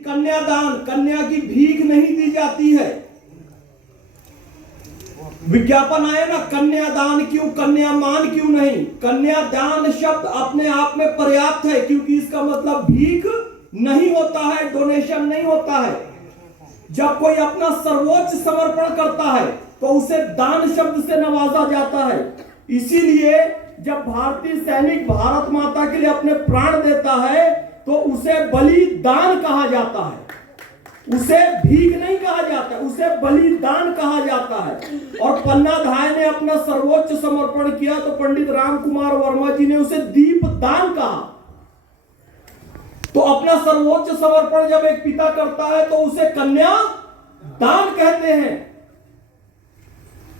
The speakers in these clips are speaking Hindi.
कन्यादान, कन्या की भीख नहीं दी जाती है। विज्ञापन आए ना, कन्यादान क्यों, कन्यामान क्यों नहीं। कन्यादान शब्द अपने आप में पर्याप्त है, क्योंकि इसका मतलब भीख नहीं होता है, डोनेशन नहीं होता है। जब कोई अपना सर्वोच्च समर्पण करता है तो उसे दान शब्द से नवाजा जाता है। इसीलिए जब भारतीय सैनिक भारत माता के लिए अपने प्राण देता है तो उसे बलिदान कहा जाता है, उसे भीख नहीं कहा जाता, उसे बलिदान कहा जाता है। और पन्नाधाय ने अपना सर्वोच्च समर्पण किया तो पंडित राम कुमार वर्मा जी ने उसे दीपदान कहा। तो अपना सर्वोच्च समर्पण जब एक पिता करता है तो उसे कन्या दान कहते हैं।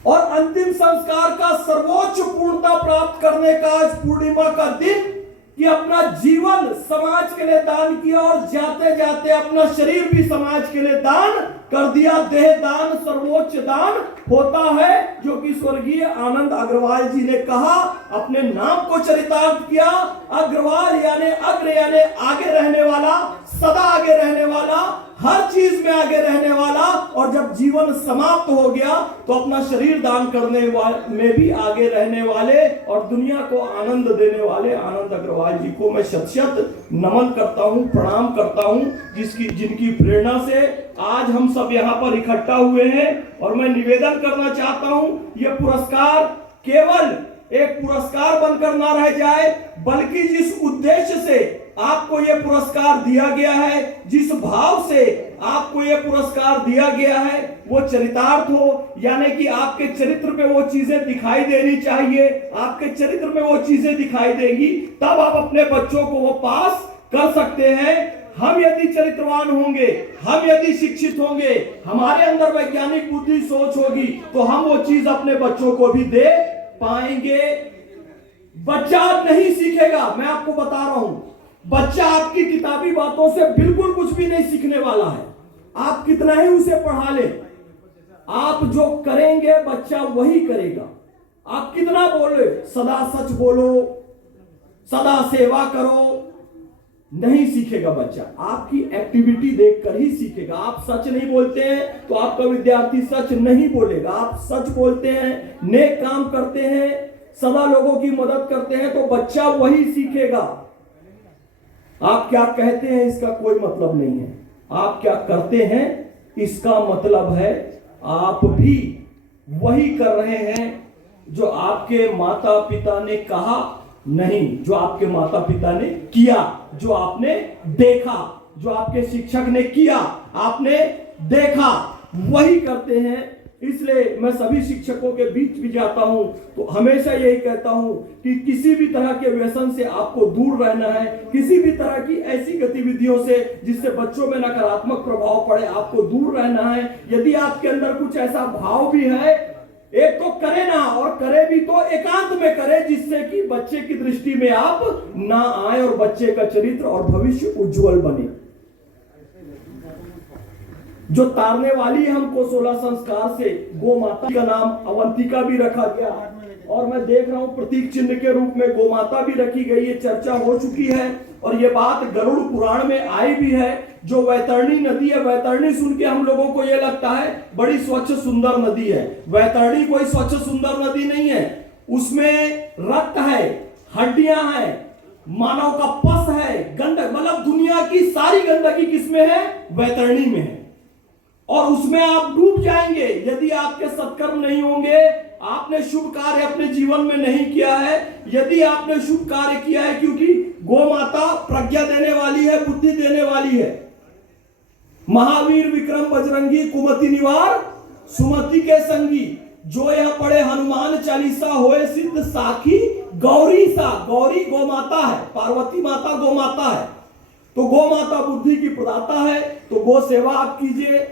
और अंतिम संस्कार का सर्वोच्च पूर्णता प्राप्त करने का आज पूर्णिमा का दिन, कि अपना जीवन समाज के लिए दान किया और जाते जाते अपना शरीर भी समाज के लिए दान कर दिया। देह दान सर्वोच्च दान होता है, जो कि स्वर्गीय आनंद अग्रवाल जी ने कहा। अपने नाम को चरितार्थ किया। अग्रवाल यानी अग्र यानी आगे रहने वाला, सदा आगे रहने वाला, हर चीज में आगे रहने वाला। और जब जीवन समाप्त हो गया तो अपना शरीर दान करने में भी आगे रहने वाले और दुनिया को आनंद देने वाले आनंद अग्रवाल जी को मैं शत शत नमन करता हूं, प्रणाम करता हूं, जिनकी प्रेरणा से आज हम सब यहाँ पर इकट्ठा हुए हैं। और मैं निवेदन करना चाहता हूं, यह पुरस्कार केवल एक पुरस्कार बनकर ना रह जाए, बल्कि जिस उद्देश्य से आपको यह पुरस्कार दिया गया है, जिस भाव से आपको यह पुरस्कार दिया गया है, वो चरितार्थ हो। यानी कि आपके चरित्र पे वो चीजें दिखाई देनी चाहिए। आपके चरित्र में वो चीजें दिखाई देंगी तब आप अपने बच्चों को वो पास कर सकते हैं। हम यदि चरित्रवान होंगे, हम यदि शिक्षित होंगे, हमारे अंदर वैज्ञानिक बुद्धि सोच होगी, तो हम वो चीज अपने बच्चों को भी दे पाएंगे। बच्चा नहीं सीखेगा, मैं आपको बता रहा हूं, बच्चा आपकी किताबी बातों से बिल्कुल कुछ भी नहीं सीखने वाला है। आप कितना ही उसे पढ़ा ले, आप जो करेंगे बच्चा वही करेगा। आप कितना बोले, सदा सच बोलो, सदा सेवा करो, नहीं सीखेगा बच्चा। आपकी एक्टिविटी देखकर ही सीखेगा। आप सच नहीं बोलते हैं तो आपका विद्यार्थी सच नहीं बोलेगा। आप सच बोलते हैं, नेक काम करते हैं, सदा लोगों की मदद करते हैं, तो बच्चा वही सीखेगा। आप क्या कहते हैं इसका कोई मतलब नहीं है, आप क्या करते हैं इसका मतलब है। आप भी वही कर रहे हैं जो आपके माता पिता ने कहा, नहीं जो आपके माता पिता ने किया, जो आपने देखा, जो आपके शिक्षक ने किया, आपने देखा, वही करते हैं। इसलिए मैं सभी शिक्षकों के बीच भी जाता हूं तो हमेशा यही कहता हूं कि किसी भी तरह के व्यसन से आपको दूर रहना है। किसी भी तरह की ऐसी गतिविधियों से जिससे बच्चों में नकारात्मक प्रभाव पड़े, आपको दूर रहना है। यदि आपके अंदर कुछ ऐसा भाव भी है, एक तो करे ना, और करे भी तो एकांत में करे, जिससे कि बच्चे की दृष्टि में आप ना आए और बच्चे का चरित्र और भविष्य उज्जवल बने। जो तारने वाली हमको 16 संस्कार से गो माता का नाम अवंतिका भी रखा गया, और मैं देख रहा हूं प्रतीक चिन्ह के रूप में गो माता भी रखी गई है। चर्चा हो चुकी है और ये बात गरुड़ पुराण में आई भी है। जो वैतरणी नदी है, वैतरणी सुन के हम लोगों को यह लगता है बड़ी स्वच्छ सुंदर नदी है। वैतरणी कोई स्वच्छ सुंदर नदी नहीं है। उसमें रक्त है, हड्डियां हैं, मानव का पस है, गंदक, मतलब दुनिया की सारी गंदगी किसमें है? वैतरणी में है। और उसमें आप डूब जाएंगे यदि आपके सत्कर्म नहीं होंगे, आपने शुभ कार्य अपने जीवन में नहीं किया है। यदि आपने शुभ कार्य किया है, क्योंकि गौ माता प्रज्ञा देने वाली है, बुद्धि देने वाली है। महावीर विक्रम बजरंगी कुमति निवार सुमति के संगी, जो यह पढ़े हनुमान चालीसा होए सिद्ध साखी गौरी सा। गौरी गौ माता है, पार्वती माता गौ माता है। तो गौ माता बुद्धि की प्रदाता है, तो गौ सेवा आप कीजिए।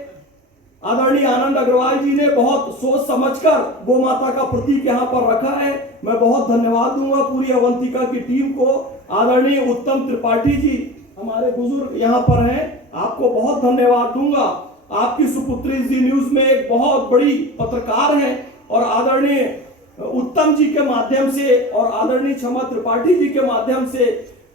आदरणीय आनंद अग्रवाल जी ने बहुत सोच समझकर गौ माता का प्रतीक यहाँ पर रखा है। मैं बहुत धन्यवाद दूंगा पूरी अवंतिका की टीम को। आदरणीय उत्तम त्रिपाठी जी हमारे बुजुर्ग यहाँ पर हैं, आपको बहुत धन्यवाद दूंगा। आपकी सुपुत्री जी न्यूज में एक बहुत बड़ी पत्रकार है, और आदरणीय उत्तम जी के माध्यम से और आदरणीय क्षमा त्रिपाठी जी के माध्यम से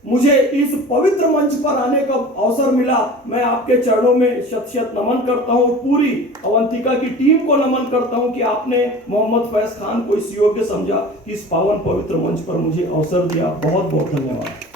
मुझे इस पवित्र मंच पर आने का अवसर मिला, मैं आपके चरणों में शत शत नमन करता हूं। पूरी अवंतिका की टीम को नमन करता हूं कि आपने मोहम्मद फैज खान को इस योग्य समझा कि इस पावन पवित्र मंच पर मुझे अवसर दिया। बहुत बहुत धन्यवाद।